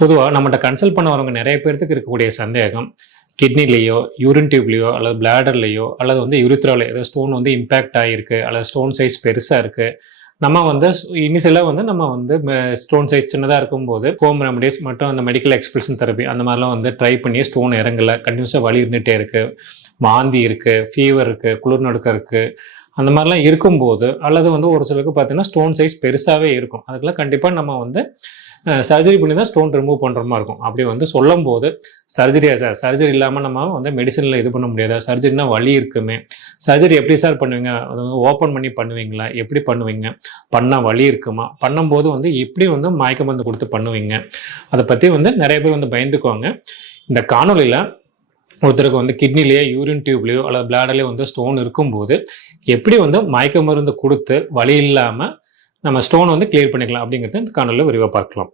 பொதுவா நம்மட்ட கன்சல்ட் பண்ண வரவங்க நெறைய பேர்த்துக்கு இருக்கக்கூடிய சந்தேகம், கிட்னிலயோ, யூரின் டியூப்லயோ அல்லது பிளாடர்லயோ அல்லது யூரித்ரால ஏதோ ஸ்டோன் இம்பாக்ட் ஆயிருக்கு அல்லது ஸ்டோன் சைஸ் பெருசா இருக்கு. நம்ம இனிஷியலா நம்ம ஸ்டோன் சைஸ் சின்னதா இருக்கும்போது ஹோம் ரெமடிஸ் மற்றும் அந்த மெடிக்கல் எக்ஸ்பிரஷன் தெரப்பி அந்த மாதிரிலாம் ட்ரை பண்ணி ஸ்டோன் இறங்கல. கன்டினியூஸா வலி இருந்துட்டே இருக்கு. வாந்தி இருக்கு, ஃபீவர் இருக்கு, குளிர் நடுக்கம் இருக்கு. அந்த மாதிரிலாம் இருக்கும்போது அல்லது ஒரு சிலருக்கு பார்த்தீங்கன்னா ஸ்டோன் சைஸ் பெருசாவே இருக்கும். அதுக்கெல்லாம் கண்டிப்பா நம்ம சர்ஜரி பண்ணி தான் ஸ்டோன் ரிமூவ் பண்ற மாதிரி இருக்கும். அப்படி சொல்லும்போது சர்ஜரியா சார்? சர்ஜரி இல்லாம நம்ம மெடிசன்ல இது பண்ண முடியாதா? சர்ஜரினா வலி இருக்குமே. சர்ஜரி எப்படி சார் பண்ணுவீங்க? ஓப்பன் பண்ணி பண்ணுவீங்களா? எப்படி பண்ணுவீங்க? பண்ணா வலி இருக்குமா? பண்ணும்போது எப்படி மயக்க மருந்து கொடுத்து பண்ணுவீங்க? அதை பத்தி நிறைய பேர் பயந்துக்குவாங்க. இந்த காணொலியில ஒருத்தருக்கு கிட்னிலேயோ, யூரின் டியூப்லயோ அல்லது பிளாடர்லயோ ஸ்டோன் இருக்கும்போது எப்படி மயக்க மருந்து கொடுத்து வலி இல்லாம நம்ம ஸ்டோன் கிளியர் பண்ணிக்கலாம் அப்படிங்கிறது இந்த காணொலியில விரிவா பார்க்கலாம்.